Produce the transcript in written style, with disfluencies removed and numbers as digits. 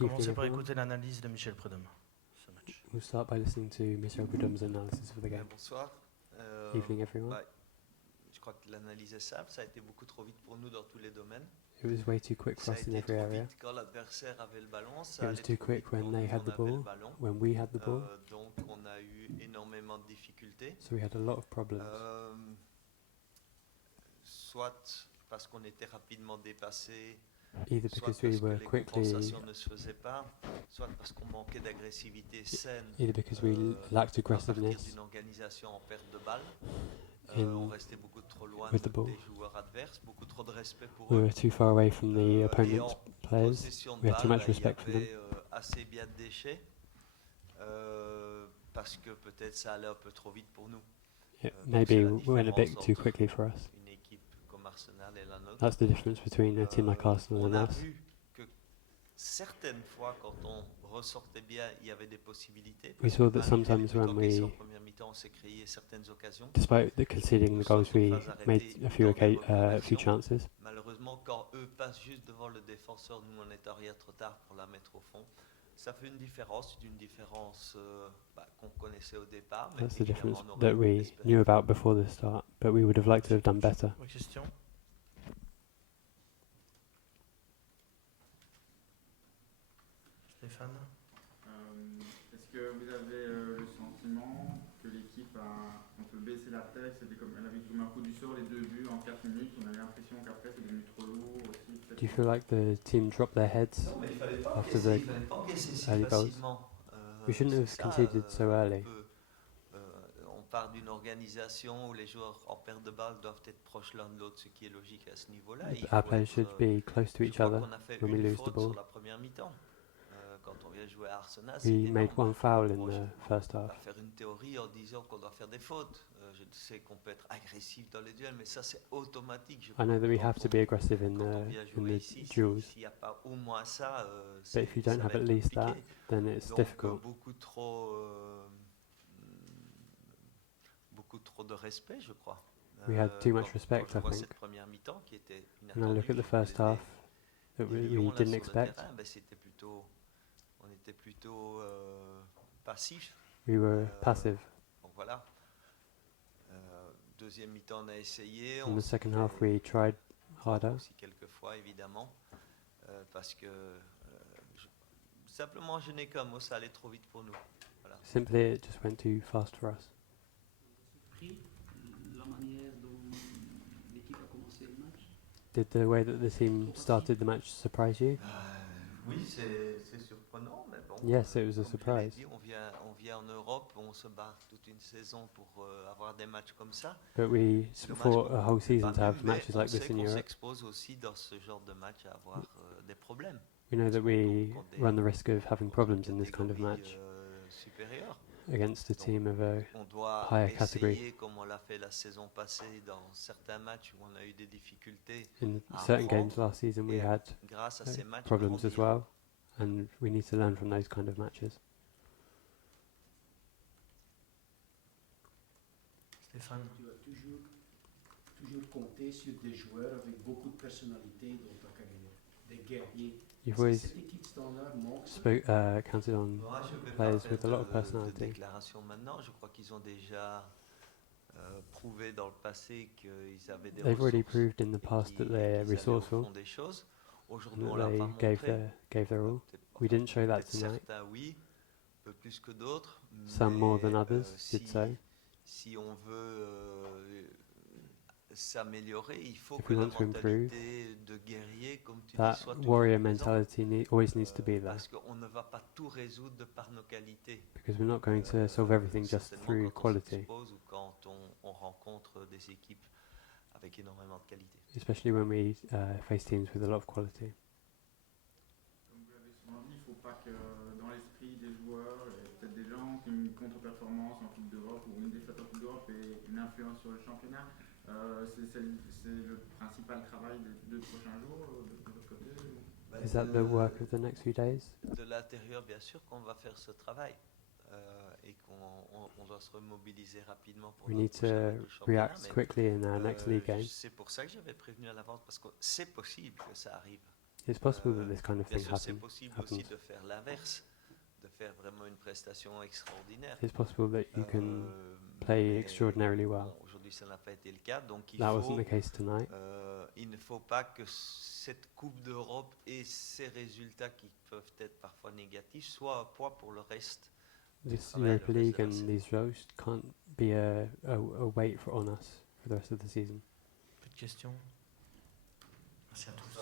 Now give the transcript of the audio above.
On va commencer Evening, par everyone. écouter l'analyse de Michel Prudhomme. Ce match. We'll start by listening to Michel Prudhomme's analysis of the game. Bonsoir. Evening, everyone. Je crois que l'analyse est simple. Ça a été beaucoup trop vite pour nous dans tous les domaines. It was way too quick for Ça a us in été every trop area. vite quand l'adversaire avait le ballon. Ça It was allait too trop quick vite when quand they nous, had on the avait le ball, ballon. when we had the ball. Donc on a eu énormément de difficultés. So we had a lot of problems. Soit parce qu'on était rapidement dépassé, Either soit because parce we que were les quickly, compensations ne se faisaient pas, soit parce qu'on manquait d'agressivité saine. either because we lacked À partir aggressiveness d'une organisation en perte de balle, in on restait beaucoup trop loin with the ball. des joueurs adverses, beaucoup trop de respect pour We eux. were too far away from the Et opponent's en players. possession de We had too balle, much il y respect for them. avait assez bien de déchets, parce que peut-être ça allait un peu trop vite pour nous. Yeah, donc maybe c'est la we went a bit différence too entre quickly for us. Une équipe comme Arsenal et la nôtre. That's the difference between a team like Arsenal On and a us. vu que certaines fois, quand on ressortait bien, il y avait des possibilités. We saw that Malgré les sometimes buts when encaissés we, en première mi-temps, on s'est créé certaines occasions. despite the conceding the goals, we made a few chances. Malheureusement, quand eux passent juste devant le défenseur, nous on est arrière trop tard pour la mettre au fond. Ça fait une différence, c'est une différence qu'on connaissait au départ. Mais That's the difference évidemment, on that aurait we espéré knew plus. about before the start, but we would have liked to have done better. Une question. Stéphane. Est-ce que vous avez le sentiment que l'équipe a un peu baissé la tête, c'était comme, elle avait comme un coup du sort, les 2 buts en 4 minutes, on avait l'impression qu'après c'est devenu trop lourd aussi. Do you feel like the team dropped their heads Non, mais il fallait pas after encaisser, the il fallait pas encaisser si early goals? facilement. We shouldn't have C'est ça, conceded so early. on part d'une organisation où les joueurs en perte de balle doivent être proches l'un de l'autre, ce qui est logique à ce niveau-là. Il Our faut players être, should be close to je each crois other qu'on a fait when we une lose the faute sur ball. la première mi-temps. Quand on vient jouer à Arsenal, c'est We made énorme. one foul in Bon, je the ne first peux pas half. faire une théorie en disant qu'on doit faire des fautes. Je sais qu'on peut être agressif dans les duels, mais ça c'est automatique. Je I know that we have to be aggressive in quand on vient the jouer ici, duels, s'il n'y a pas au moins ça, but if you ça don't va have at être least that, compliqué. then it's Donc difficult. beaucoup trop de respect, je crois. We had too much respect, quand je I vois think. cette première mi-temps qui était And I look at the first half that we didn't expect. On était plutôt passif. We were passive. Donc voilà. Deuxième mi-temps, on a essayé. In the second half, we tried harder. Aussi quelques fois, évidemment, parce que simplement, je n'ai qu'un mot, ça allait trop vite pour nous. Voilà. Simply, it just went too fast for us. Surpris la manière dont l'équipe a commencé le match. Did the way that the team started the match surprise you? Oui, c'est surprenant, mais bon. Yes, it was a comme je l'ai surprise. dit, on vient en Europe, on se bat toute une saison pour avoir des matchs comme ça. But we Dommage fought qu'on a whole n'ait season pas to have pu, mais matches on like sait this in qu'on Europe. s'expose aussi dans ce genre de match à avoir des problèmes. We know that we Contre des- run the risk of having contre problems des in this kind of catégories, match supérieures. against a team of a On doit higher essayer, category. comme on l'a fait la saison passée, dans certains matchs où on a eu des difficultés. In Ah, certain bon. games last season, we Et had grâce à ces matchs, problems as grandir. well, and we need to learn from those kind of matches. Stéphane. Tu as toujours compté sur des joueurs avec beaucoup de personnalité dans ta carrière, des guerriers. You've Est-ce que always cette équipe standard manque ça? counted on Moi, je vais players pas faire with a lot of de personality. déclaration maintenant. Je crois qu'ils ont déjà prouvé dans le passé qu'ils avaient des They've already ressources proved in the et past that qu'ils they're allaient au resourceful, fond des choses. Aujourd'hui, that on l'a they pas gave montré. their all. Peut-être- We didn't show that peut-être tonight. certains, oui, un peu plus que d'autres. Some more than mais, others did so. Si on veut s'améliorer, il faut If que we la want to improve, mentalité de guerrier, comme tu dis, That soit toujours warrior présente. mentality always needs to be there, Parce qu'on ne va pas tout résoudre de par nos qualités. because we're not going to solve everything just Certainement through quand on quality, s'expose ou quand on rencontre des équipes avec énormément de qualité. especially when we face teams with a lot of quality. Comme vous l'avez souvent dit, il ne faut pas que dans l'esprit des joueurs, il y a peut-être des gens qui ont une contre-performance en Coupe d'Europe ou une défaite en Coupe d'Europe et une influence sur le championnat. C'est le principal travail des 2 prochains jours de votre côté ou- Is that the work of the next few days? De l'intérieur, bien sûr qu'on va faire ce travail et qu'on doit se remobiliser rapidement pour We notre need prochain to match de championnat, react mais, quickly in our next league game. c'est pour ça que j'avais prévenu à l'avance, parce que c'est possible que ça arrive. It's possible that this kind of Bien thing sûr, c'est possible aussi happens. de faire l'inverse, de faire vraiment une prestation extraordinaire. It's possible that you can Euh, play mais extraordinarily well. bon, aujourd'hui, ça n'a pas été le cas, donc That wasn't the case tonight. il ne faut pas que cette Coupe d'Europe et ces résultats qui peuvent être parfois négatifs soient un poids pour le reste. This travail, Europa le reste League de la and saison. these roasts can't be a weight on us for the rest of the season. Plus de questions. Merci à tous.